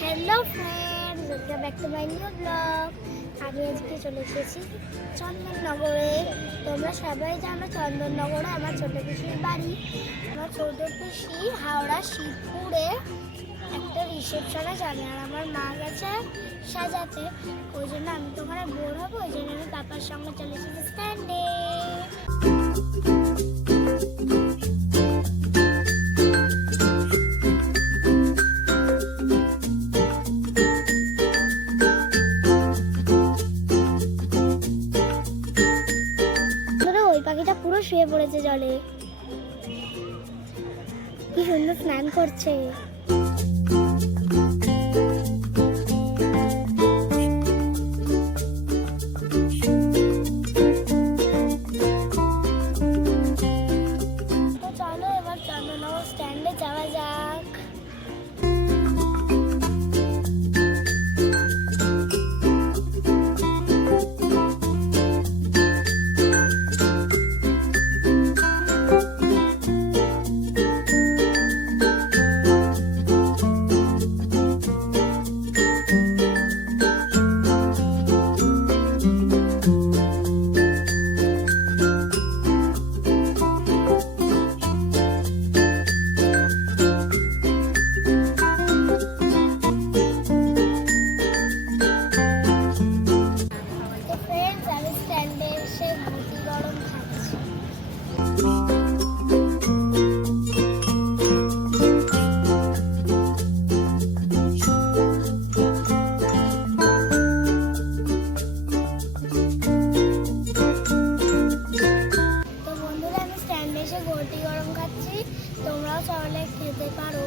Hello friends, welcome back to my new blog. আমি আজকে চলে এসেছি চন্দননগরে। তোমরা সবাই জানো চন্দননগরে আমার ছোট পিসির বাড়ি। আমার ছোট পিসি হাওড়া শিবপুরে একটা রিসেপশনে যাবে, আর আমার মা গেছে সাজাতে। ওই জন্য আমি তো ওখানে বোর হবো, ওই জন্য আমি পাপার সঙ্গে চলে এসেছি স্ট্যান্ডে। ওই পাখিটা পুরো শুয়ে পড়েছে জলে, কি সুন্দর স্নান করছে। তো চলো এবার চন্দননগর স্ট্যান্ডে যাওয়া যাক। ঘটি গরম খাচ্ছি, তোমরাও চাইলে খেতে পারো।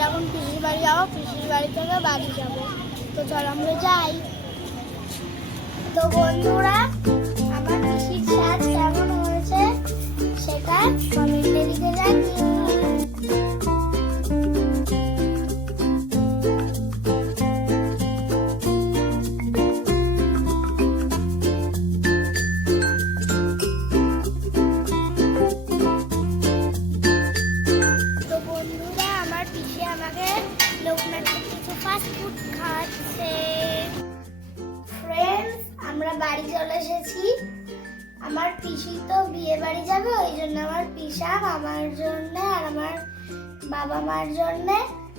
যখন পিসির বাড়ি যাবো, পিসির বাড়ি থেকে বাড়ি যাবো। তো চলো আমরা যাই। তো বন্ধুরা, আমার পিসির সাজ কেমন হয়েছে সেটা কমেন্টে লিখে জানিও। আমরা বাড়ি চলে এসেছি। আমার পিসি তো বিয়ে বাড়ি যাবে, ওই জন্য আমার পিসা আমার জন্য আর আমার বাবা মার জন্য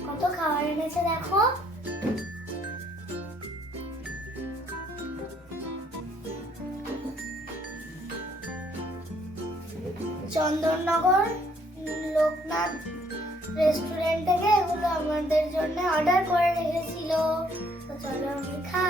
কত খাবার এনেছে দেখো। চন্দননগর লোকনাথ রেস্টুরেন্ট থেকে এগুলো আমাদের জন্য অর্ডার করে রেখেছিল। তো চলো আমি খাই।